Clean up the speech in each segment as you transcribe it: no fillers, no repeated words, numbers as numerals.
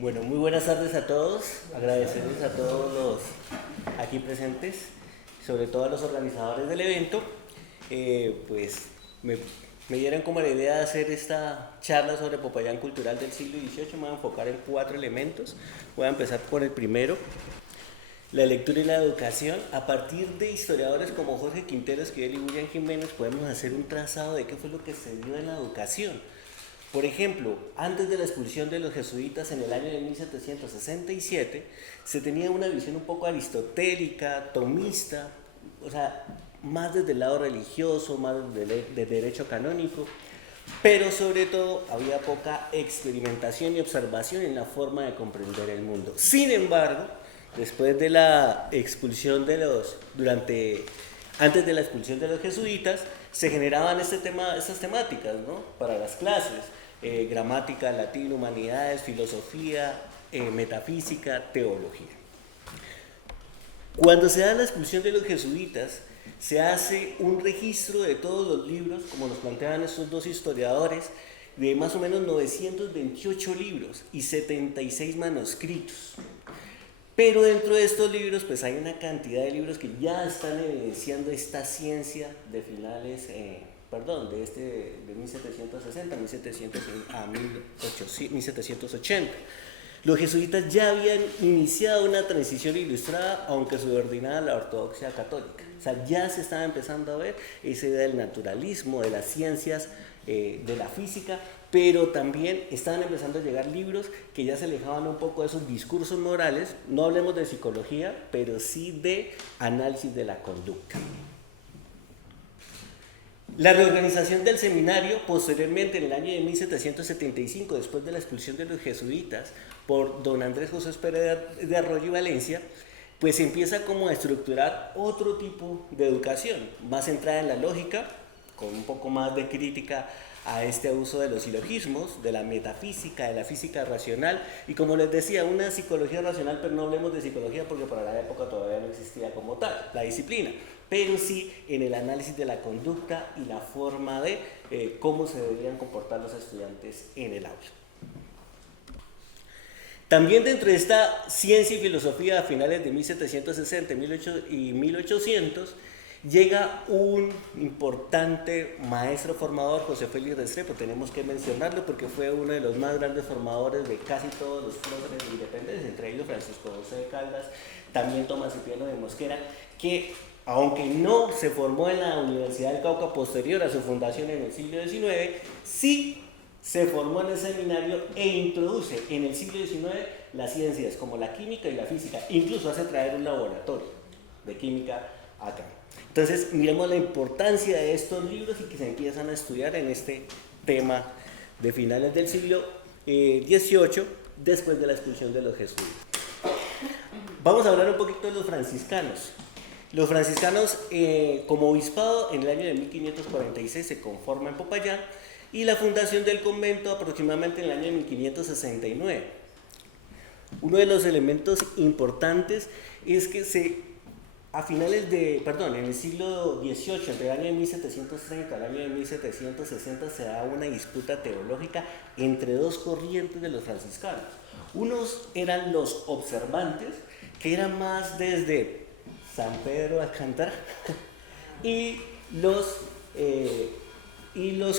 Bueno, muy buenas tardes a todos. Agradecerles a todos los aquí presentes, sobre todo a los organizadores del evento. Pues me dieron como la idea de hacer esta charla sobre Popayán cultural del siglo XVIII. Me voy a enfocar en 4 elementos. Voy a empezar por el primero, la lectura y la educación. A partir de historiadores como Jorge Quintero Esquivel y William Jiménez podemos hacer un trazado de qué fue lo que se dio en la educación. Por ejemplo, antes de la expulsión de los jesuitas en el año de 1767, se tenía una visión un poco aristotélica, tomista, o sea, más desde el lado religioso, más de derecho canónico, pero sobre todo había poca experimentación y observación en la forma de comprender el mundo. Sin embargo, después de la expulsión de antes de la expulsión de los jesuitas, se generaban estas temáticas, ¿no? Para las clases, gramática, latín, humanidades, filosofía, metafísica, teología. Cuando se da la expulsión de los jesuitas, se hace un registro de todos los libros, como nos plantean estos dos historiadores, de más o menos 928 libros y 76 manuscritos. Pero dentro de estos libros, pues hay una cantidad de libros que ya están evidenciando esta ciencia de finales, de 1760 a 1780. Los jesuitas ya habían iniciado una transición ilustrada, aunque subordinada a la ortodoxia católica. O sea, ya se estaba empezando a ver esa idea del naturalismo, de las ciencias, de la física, pero también estaban empezando a llegar libros que ya se alejaban un poco de esos discursos morales. No hablemos de psicología, pero sí de análisis de la conducta. La reorganización del seminario, posteriormente en el año de 1775, después de la expulsión de los jesuitas por don Andrés José Pérez de Arroyo y Valencia, pues empieza como a estructurar otro tipo de educación, más centrada en la lógica, con un poco más de crítica a este uso de los silogismos, de la metafísica, de la física racional, y como les decía, una psicología racional, pero no hablemos de psicología porque para la época todavía no existía como tal la disciplina, pero sí en el análisis de la conducta y la forma de cómo se deberían comportar los estudiantes en el aula. También dentro de esta ciencia y filosofía a finales de 1760 y 1800, llega un importante maestro formador, José Félix Restrepo. Tenemos que mencionarlo porque fue uno de los más grandes formadores de casi todos los próceres de independencia, entre ellos Francisco José de Caldas, también Tomás Cipriano de Mosquera, que aunque no se formó en la Universidad del Cauca posterior a su fundación en el siglo XIX, sí se formó en el seminario e introduce en el siglo XIX las ciencias como la química y la física, incluso hace traer un laboratorio de química acá. Entonces, miremos la importancia de estos libros y que se empiezan a estudiar en este tema de finales del siglo XVIII, después de la expulsión de los jesuitas. Vamos a hablar un poquito de los franciscanos. Los franciscanos, como obispado, en el año de 1546 se conforma en Popayán, y la fundación del convento aproximadamente en el año de 1569. Uno de los elementos importantes es que en el siglo XVIII, entre el año de 1730 al año de 1760, se da una disputa teológica entre dos corrientes de los franciscanos. Unos eran los observantes, que eran más desde San Pedro de Alcántara, y los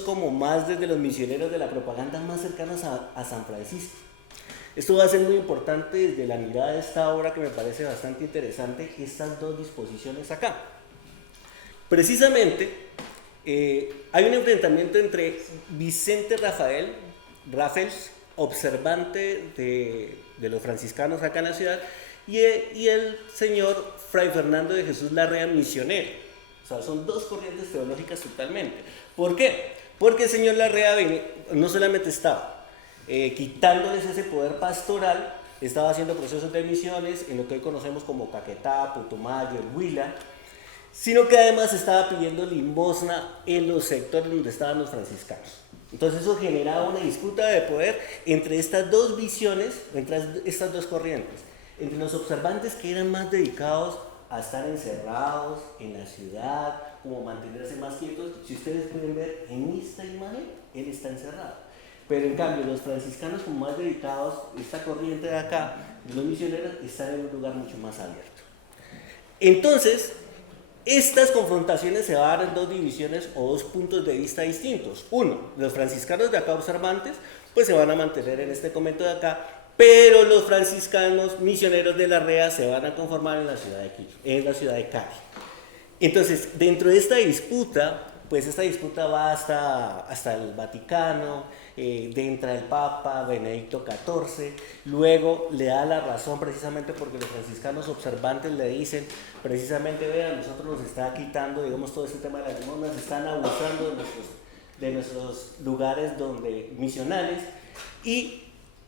como más desde los misioneros de la propaganda más cercanos a San Francisco. Esto va a ser muy importante desde la mirada de esta obra, que me parece bastante interesante, estas dos disposiciones acá. Precisamente, hay un enfrentamiento entre Vicente Raffels, observante de los franciscanos acá en la ciudad, y el señor Fray Fernando de Jesús Larrea, misionero. O sea, son dos corrientes teológicas totalmente. ¿Por qué? Porque el señor Larrea no solamente estaba quitándoles ese poder pastoral, estaba haciendo procesos de misiones en lo que hoy conocemos como Caquetá, Putumayo, el Huila, sino que además estaba pidiendo limosna en los sectores donde estaban los franciscanos. Entonces eso generaba una disputa de poder entre estas dos visiones, entre estas dos corrientes, entre los observantes, que eran más dedicados a estar encerrados en la ciudad, como mantenerse más quietos. Si ustedes pueden ver en esta imagen, él está encerrado. pero en cambio los franciscanos como más dedicados, esta corriente de acá, de los misioneros, están en un lugar mucho más abierto. Entonces, estas confrontaciones se van a dar en dos divisiones o dos puntos de vista distintos. Uno, los franciscanos de acá observantes, pues se van a mantener en este convento de acá, pero los franciscanos misioneros de la REA se van a conformar en la ciudad de Quito, en la ciudad de Cali. Entonces, dentro de esta disputa, pues esta disputa va hasta el Vaticano, entra el Papa Benedicto XIV, luego le da la razón precisamente porque los franciscanos observantes le dicen, precisamente vean, nosotros nos está quitando, digamos, todo este tema de las limosnas, están abusando de nuestros lugares misionales,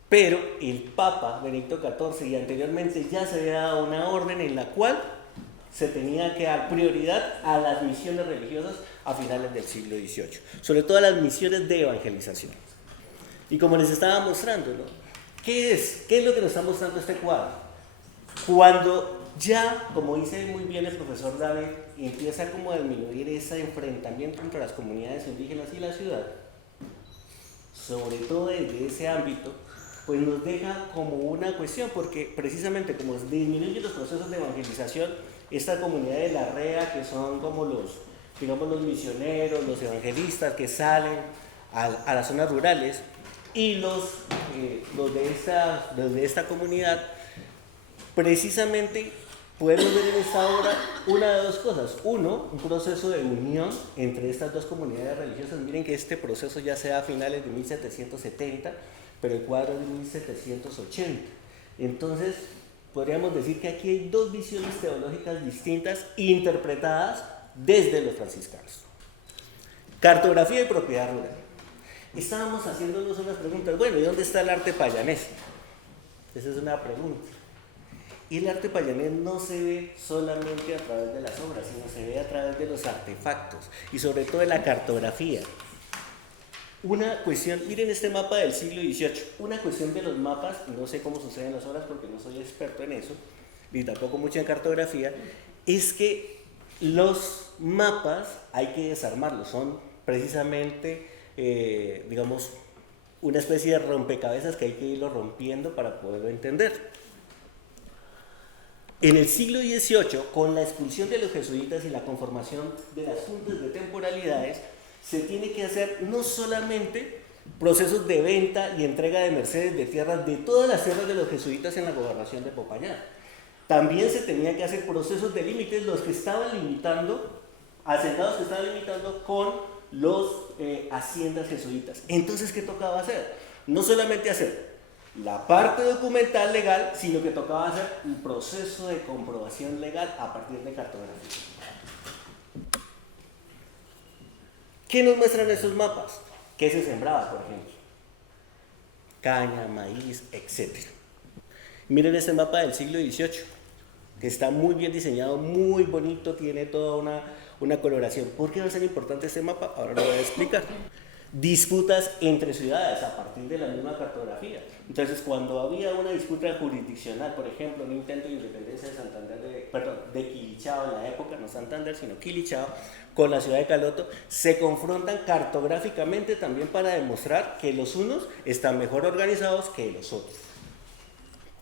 pero el Papa Benedicto XIV y anteriormente ya se había dado una orden en la cual se tenía que dar prioridad a las misiones religiosas a finales del siglo XVIII, sobre todo a las misiones de evangelización. Y como les estaba mostrando, ¿no? ¿Qué es lo que nos está mostrando este cuadro? Cuando ya, como dice muy bien el profesor David, empieza como a disminuir ese enfrentamiento entre las comunidades indígenas y la ciudad, sobre todo desde ese ámbito, pues nos deja como una cuestión, porque precisamente como disminuyen los procesos de evangelización, esta comunidad de la REA, que son como los misioneros, los evangelistas que salen a las zonas rurales, y los de esta comunidad, precisamente podemos ver en esta obra una de dos cosas. Uno, un proceso de unión entre estas dos comunidades religiosas. Miren que este proceso ya se da a finales de 1770, pero el cuadro es de 1780. Entonces, podríamos decir que aquí hay dos visiones teológicas distintas interpretadas desde los franciscanos. Cartografía y propiedad rural. Estábamos haciéndonos unas preguntas. Bueno, ¿y dónde está el arte payanés? Esa es una pregunta. Y el arte payanés no se ve solamente a través de las obras, sino se ve a través de los artefactos y sobre todo de la cartografía. Una cuestión, miren este mapa del siglo XVIII, una cuestión de los mapas, no sé cómo suceden las obras porque no soy experto en eso, ni tampoco mucho en cartografía, es que los mapas hay que desarmarlos, son precisamente, digamos, una especie de rompecabezas que hay que irlo rompiendo para poderlo entender. En el siglo XVIII, con la expulsión de los jesuitas y la conformación de las juntas de temporalidades, se tiene que hacer no solamente procesos de venta y entrega de mercedes de tierras, de todas las tierras de los jesuitas en la gobernación de Popayán. También se tenía que hacer procesos de límites, los que estaban limitando, hacendados que estaban limitando con los haciendas jesuitas. Entonces, ¿qué tocaba hacer? No solamente hacer la parte documental legal, sino que tocaba hacer un proceso de comprobación legal a partir de cartografía. ¿Qué nos muestran esos mapas? ¿Qué se sembraba, por ejemplo? Caña, maíz, etc. Miren este mapa del siglo XVIII, que está muy bien diseñado, muy bonito, tiene toda una coloración. ¿Por qué va a ser importante este mapa? Ahora lo voy a explicar. Disputas entre ciudades a partir de la misma cartografía. Entonces, cuando había una disputa jurisdiccional, por ejemplo, un intento de independencia de Santander, de Quilichao en la época, no Santander, sino Quilichao, con la ciudad de Caloto, se confrontan cartográficamente también para demostrar que los unos están mejor organizados que los otros.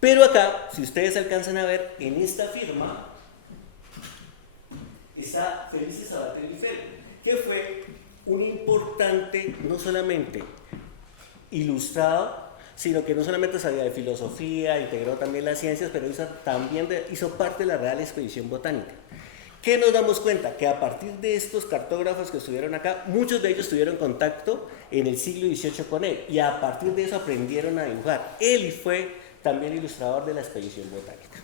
Pero acá, si ustedes alcanzan a ver, en esta firma está Felice Sabater y Félix, que fue un importante, no solamente ilustrado, sino que no solamente sabía de filosofía, integró también las ciencias, pero hizo parte de la Real Expedición Botánica. ¿Qué nos damos cuenta? Que a partir de estos cartógrafos que estuvieron acá, muchos de ellos tuvieron contacto en el siglo XVIII con él, y a partir de eso aprendieron a dibujar. Él fue también ilustrador de la Expedición Botánica.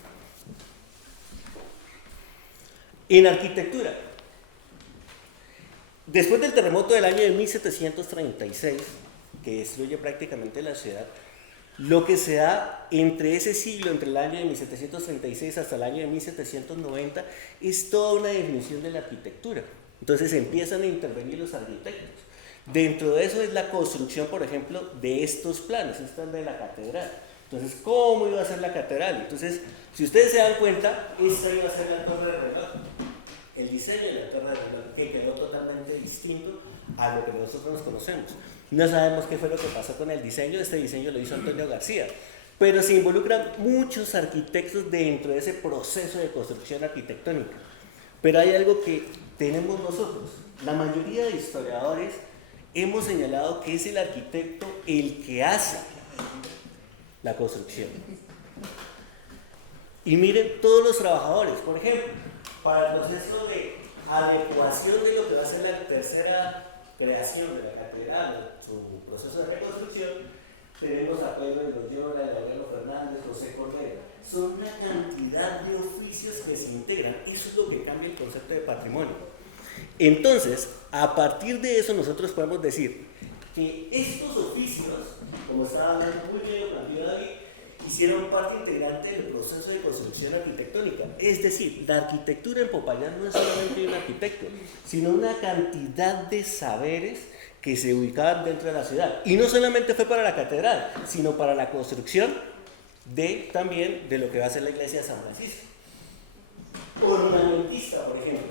En arquitectura, después del terremoto del año de 1736, que destruye prácticamente la ciudad, lo que se da entre ese siglo, entre el año de 1736 hasta el año de 1790, es toda una definición de la arquitectura. Entonces empiezan a intervenir los arquitectos. Dentro de eso es la construcción, por ejemplo, de estos planos, esta es de la catedral. Entonces, ¿cómo iba a ser la catedral? Entonces, si ustedes se dan cuenta, esta iba a ser la torre de reloj. El diseño de la torre de reloj, que quedó totalmente distinto a lo que nosotros nos conocemos. No sabemos qué fue lo que pasó con el diseño, este diseño lo hizo Antonio García, pero se involucran muchos arquitectos dentro de ese proceso de construcción arquitectónica. Pero hay algo que tenemos nosotros, la mayoría de historiadores hemos señalado que es el arquitecto el que hace la construcción. Y miren todos los trabajadores, por ejemplo, para el proceso de adecuación de lo que va a ser la tercera creación de la catedral, su proceso de reconstrucción, tenemos a Pedro de Loyola, Laureano Fernández, José Cordero. Son una cantidad de oficios que se integran. Eso es lo que cambia el concepto de patrimonio. Entonces, a partir de eso nosotros podemos decir que estos oficios, como estaba hablando muy bien lo planteó David, hicieron parte integrante del proceso de construcción arquitectónica. Es decir, la arquitectura en Popayán no es solamente de un arquitecto, sino una cantidad de saberes que se ubicaban dentro de la ciudad. Y no solamente fue para la catedral, sino para la construcción también de lo que va a ser la iglesia de San Francisco. Ornamentista, por ejemplo.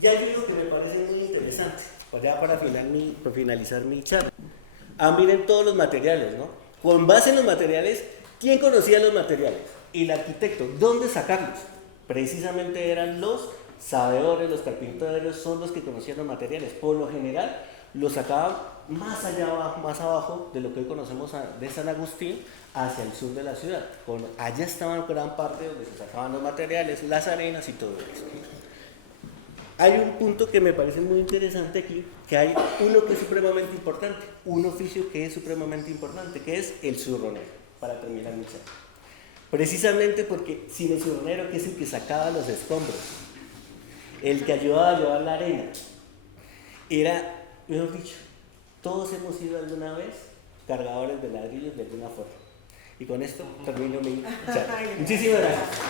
Y hay algo que me parece muy interesante, para finalizar mi charla. Miren todos los materiales, ¿no? Con base en los materiales, ¿quién conocía los materiales? El arquitecto. ¿Dónde sacarlos? Precisamente eran los sabedores, los carpinteros, son los que conocían los materiales. Por lo general, los sacaban más allá, más abajo de lo que hoy conocemos de San Agustín, hacia el sur de la ciudad. Allá estaban gran parte donde se sacaban los materiales, las arenas y todo eso. Hay un punto que me parece muy interesante aquí, que hay uno que es supremamente importante, un oficio que es supremamente importante, que es el zurronero, para terminar mi charla. Precisamente porque sin el zurronero, que es el que sacaba los escombros, el que ayudaba a llevar la arena, era, mejor dicho, todos hemos sido alguna vez cargadores de ladrillos de alguna forma. Y con esto termino mi charla. Muchísimas gracias.